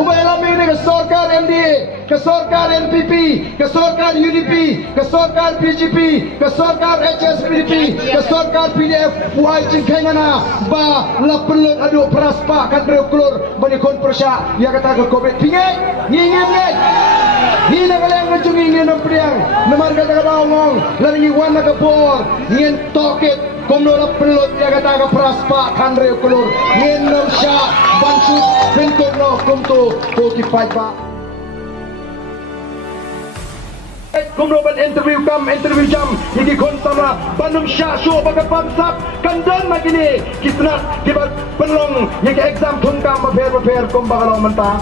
Umailami ni kesorkar MDA, kesorkar NPP, kesorkar UDP, kesorkar PGP, kesorkar HSPDP, kesorkar PDF Puai Cingkengana ba lapelun aduk peraspa kan berkulur menikon persya dia kata ke COVID pingin ngingin ni nak kalian ngejungi ngin nampriang namar kata ke bawang lagi warna ke por ngin toket komno lapelun dia kata ke peraspa kan berkulur ngin namsya bansut bentukno kumtu koki paipa kumno ban interview jam iki kontama banum sya syu baga pamsap kandan magini kisnat kibat penlong yaki exam thungkam prepare kom bagalong menta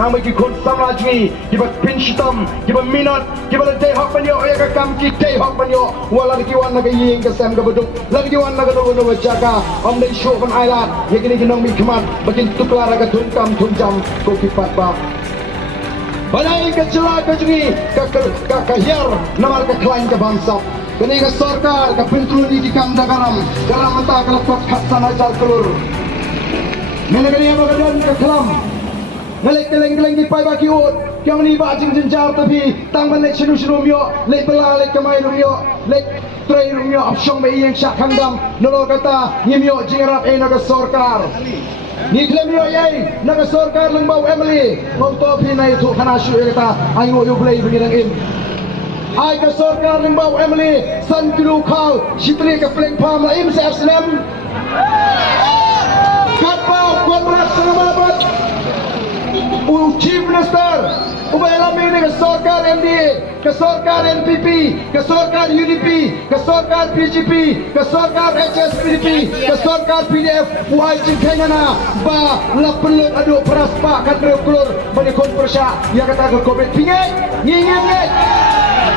namai ki kontama lagi kibat pinshitam kibat minat kibat day hak panyo yaka kam ki day hak panyo wala ki wan naga ying ka sam ka beduk lagi wan naga do no jaga om dei syu kan ailat yaki ni ginong mi khmat bakin tuklar ka thungkam thungjam ko kipat ba Balai kecela kejungi kahir namar ke klain ke bangsa. Kini ke sarkar ke pintu di kamda garam mentah kelakot khasana jal kelur. Mene kini apa kedan ke kelam. Ngelek keleng di pai baki ut. Yang ni bajing jenjar tapi tangan lek sinu mio lek bela lek kemai mio lek tray mio opsong be yang syak kandam nolor kata nyimio jingerat ke sarkar. Ni klaim yo yai naga sarkar lengbau Emily ngau to phi nai thu khana shu eta ai ngo yu blai bagi dang im ai ka sarkar lengbau Emily san kru khau shitri ka pleng pham la im se aslam kat pau konrat samabat chief minister umailami ni ka sarkar MDA ke sarkar NPP ke sarkar UDP ke sarkar PGP ke sarkar HSPDP ke sarkar PDF Puai Cingkengana ba lapelun aduk peraspa kan berkulur menikon persya dia kata ke COVID pingin ngingin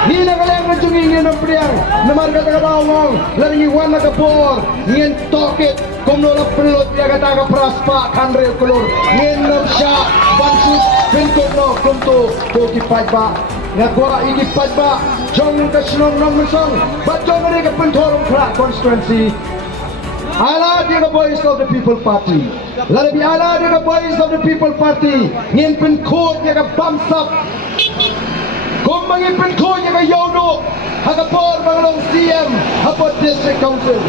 ni nak kalian ngejungi ngin nampriang namar kata ke bawang lagi warna ke por ngin toket komno lapelun dia kata ke peraspa kan berkulur ngin namsya bansut bentukno kumtu koki paipa Nagora igi pajba jong ka sinong nong mesong but jong ni ka pentorong kra constituency ala dia ka voice of the people party lalabi ala dia ka voice of the people party ngin pen khod dia ka bamsap kum mangi pen khod dia ka yodo haga por bangalong CM hapot district council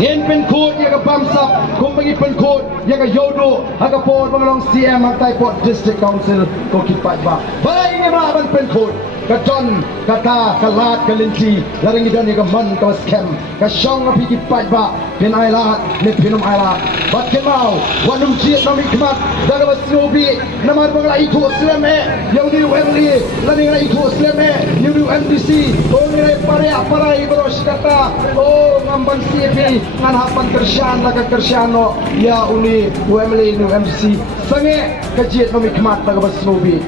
ngin pen khod dia ka bamsap kum mangi pen khod dia ka yodo haga por bangalong CM hatai pot district council ko kipat ba balai ni ma ban pen khod ka John kata kalat kalinci laring idan ka man ka scam ka shong api kipat ba pin ailat ni pinum ailat bat kemau wanum jiat nami khmat daga basnobi namar bangla itu sleme yang ni UMD laring la itu sleme you MDC oh ni parai bros kata oh ngamban CP ngan hapan kersian laga kersiano ya uni UMD ni MDC sange kajiat nami khmat daga basnobi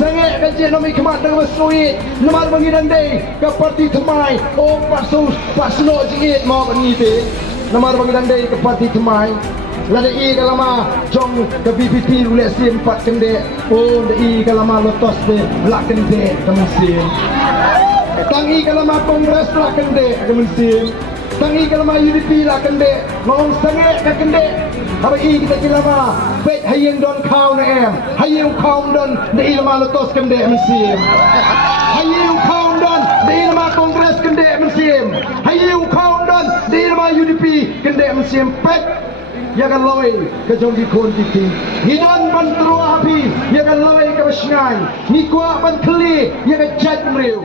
sange kajiat nami khmat daga basnobi namar bangidan dei ka parti thamai oh pasno jingit mau bani te namar bangidan dei ka parti thamai lada i kalama jong ke BPP rule sim 4 kende oh da i kalama lotos be lak kende kemusim tangi kalama kongres lak kende kemusim tangi kalama UDP lak kende ngong sange ka kende apa i kita kalama bet hayeng don kau na em hayeng kau don da i kalama lotos kende kemusim hayeng kau don da i kalama kongres kende kemusim hayeng kau don da i kalama UDP kende kemusim pet ya kan loi ke jonggi kon titi hidan ban terua api ya kan loi ke besngai ni kuat ban keli ya kan jat mriu